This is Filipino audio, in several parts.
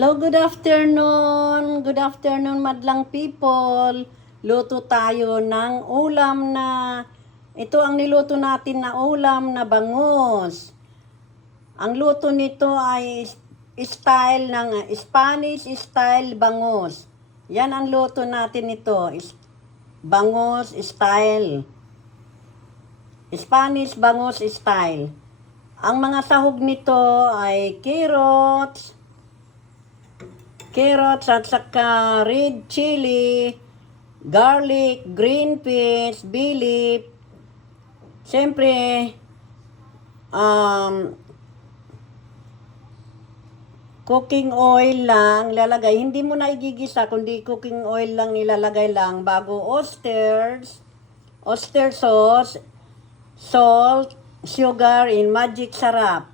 Hello, good afternoon. Good afternoon, madlang people. Luto tayo ng ulam na, ito ang niluto natin na ulam na bangus. Ang luto nito ay style ng Spanish style bangus. Yan ang luto natin ito, bangus style. Spanish bangus style. Ang mga sahog nito ay carrots at saka red chili, garlic, green peas, bay leaf. Siyempre, cooking oil lang lalagay. Hindi mo na igigisa, kundi cooking oil lang ilalagay lang bago oyster sauce, salt, sugar, and magic sarap.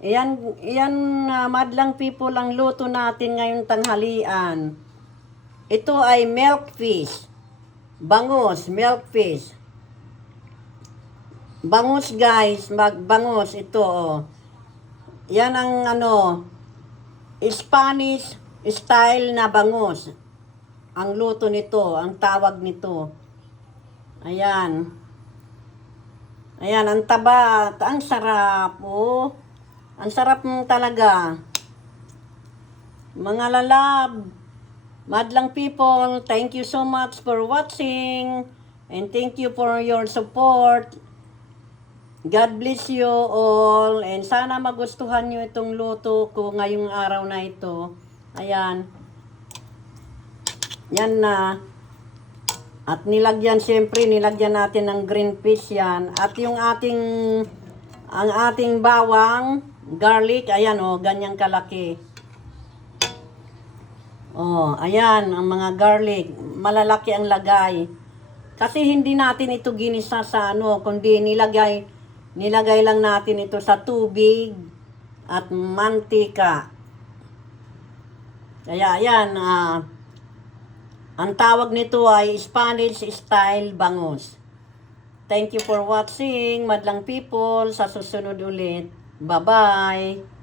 Iyan madlang people ang luto natin ngayong tanghalian. Ito ay milk fish. Bangus, milk fish. Bangus guys, bangus ito oh. Yan ang Spanish style na bangus. Ang luto nito, ang tawag nito. Ayan. Ayan, ang taba, ang sarap oh. Ang sarap talaga. Mga lalab, madlang people, thank you so much for watching. And thank you for your support. God bless you all. And sana magustuhan nyo itong luto ko ngayong araw na ito. Ayan. Yan na. At siyempre, nilagyan natin ng green peas yan. At yung ang ating bawang, garlic, ayan oh, ganyang kalaki. Oh, ayan, ang mga garlic, malalaki ang lagay. Kasi hindi natin ito ginisa sa kundi nilagay lang natin ito sa tubig at mantika. Kaya ayan, ang tawag nito ay Spanish style bangus. Thank you for watching, madlang people. Sa susunod ulit. Bye-bye.